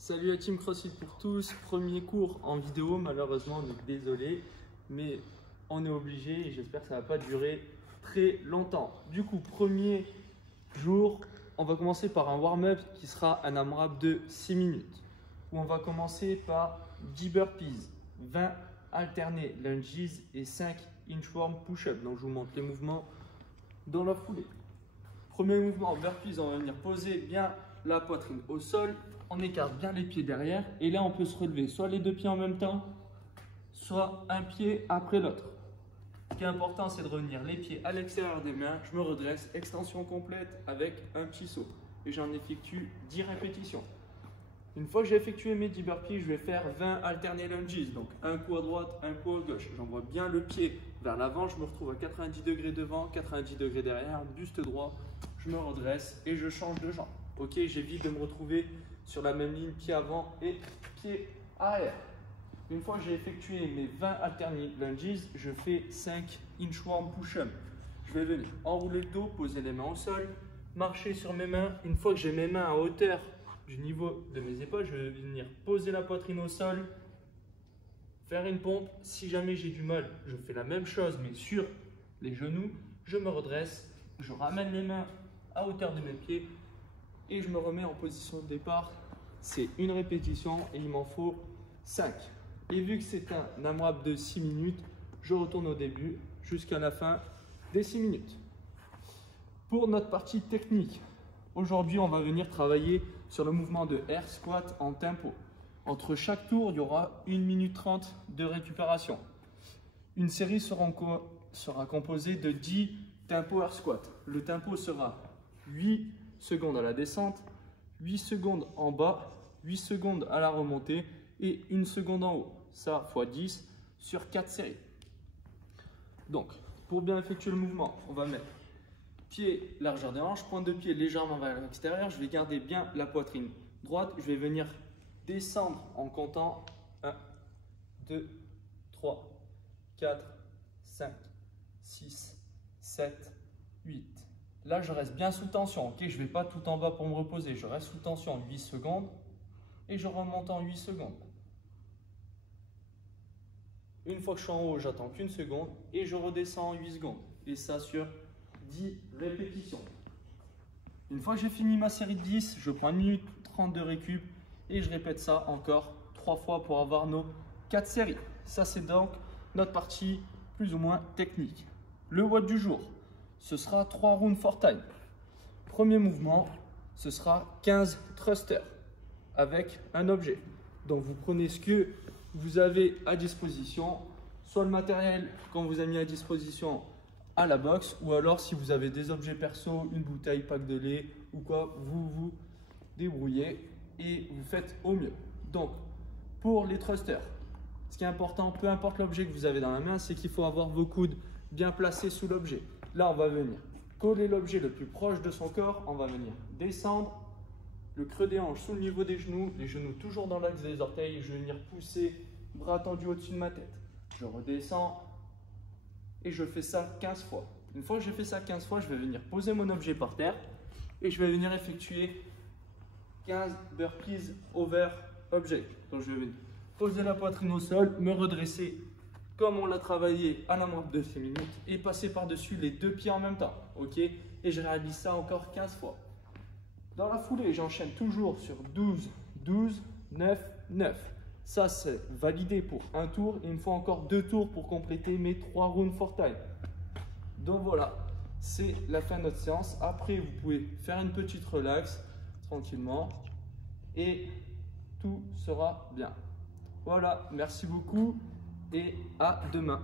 Salut la team CrossFit pour tous, premier cours en vidéo, malheureusement on est désolé, mais on est obligé et j'espère que ça ne va pas durer très longtemps. Du coup, premier jour, on va commencer par un warm-up qui sera un AMRAP de 6 minutes, où on va commencer par 10 burpees, 20 alternés lunges et 5 inchworm push-up. Donc je vous montre les mouvements dans la foulée. Premier mouvement, burpees, on va venir poser bien la poitrine au sol. On écarte bien les pieds derrière et là on peut se relever soit les deux pieds en même temps, soit un pied après l'autre. Ce qui est important, c'est de revenir les pieds à l'extérieur des mains. Je me redresse, extension complète avec un petit saut et j'en effectue 10 répétitions. Une fois que j'ai effectué mes 10 burpees, je vais faire 20 alternés lunges, donc un coup à droite, un coup à gauche. J'envoie bien le pied vers l'avant, je me retrouve à 90 degrés devant, 90 degrés derrière, buste droit, je me redresse et je change de jambe. Ok, j'évite de me retrouver sur la même ligne, pied avant et pied arrière. Une fois que j'ai effectué mes 20 alternés lunges, je fais 5 inchworm push-up. Je vais venir enrouler le dos, poser les mains au sol, marcher sur mes mains. Une fois que j'ai mes mains à hauteur du niveau de mes épaules, je vais venir poser la poitrine au sol, faire une pompe. Si jamais j'ai du mal, je fais la même chose mais sur les genoux. Je me redresse, je ramène les mains à hauteur de mes pieds et je me remets en position de départ. C'est une répétition et il m'en faut 5. Et vu que c'est un AMRAP de 6 minutes, je retourne au début jusqu'à la fin des 6 minutes. Pour notre partie technique, aujourd'hui on va venir travailler sur le mouvement de air squat en tempo. Entre chaque tour, il y aura 1 minute 30 de récupération. Une série sera composée de 10 tempo air squat. Le tempo sera 8 secondes à la descente, 8 secondes en bas, 8 secondes à la remontée et 1 seconde en haut. Ça x 10 sur 4 séries. Donc, pour bien effectuer le mouvement, on va mettre pied largeur des hanches, pointe de pied légèrement vers l'extérieur. Je vais garder bien la poitrine droite. Je vais venir descendre en comptant 1, 2, 3, 4, 5, 6, 7, 8. Là, je reste bien sous tension. Ok, je ne vais pas tout en bas pour me reposer. Je reste sous tension 8 secondes et je remonte en 8 secondes. Une fois que je suis en haut, j'attends qu'une seconde et je redescends en 8 secondes. Et ça sur 10 répétitions. Une fois que j'ai fini ma série de 10, je prends 1 minute 30 de récup et je répète ça encore 3 fois pour avoir nos 4 séries. Ça, c'est donc notre partie plus ou moins technique. Le WOD du jour, ce sera 3 rounds for time. Premier mouvement, ce sera 15 thrusters avec un objet. Donc, vous prenez ce que vous avez à disposition, soit le matériel qu'on vous a mis à disposition à la boxe, ou alors si vous avez des objets perso, une bouteille, pack de lait ou quoi, vous vous débrouillez et vous faites au mieux. Donc, pour les thrusters, ce qui est important, peu importe l'objet que vous avez dans la main, c'est qu'il faut avoir vos coudes bien placés sous l'objet. Là, on va venir coller l'objet le plus proche de son corps, on va venir descendre le creux des hanches sous le niveau des genoux, les genoux toujours dans l'axe des orteils, et je vais venir pousser, bras tendus au-dessus de ma tête. Je redescends et je fais ça 15 fois. Une fois que j'ai fait ça 15 fois, je vais venir poser mon objet par terre et je vais venir effectuer 15 burpees over object. Donc je vais venir poser la poitrine au sol, me redresser comme on l'a travaillé à l'AMRAP de 6 minutes et passer par-dessus les deux pieds en même temps. Ok, et je réalise ça encore 15 fois. Dans la foulée, j'enchaîne toujours sur 12, 12, 9, 9. Ça, c'est validé pour un tour et il me faut encore 2 tours pour compléter mes 3 rounds for time. Donc voilà, c'est la fin de notre séance. Après, vous pouvez faire une petite relax tranquillement et tout sera bien. Voilà, merci beaucoup et à demain.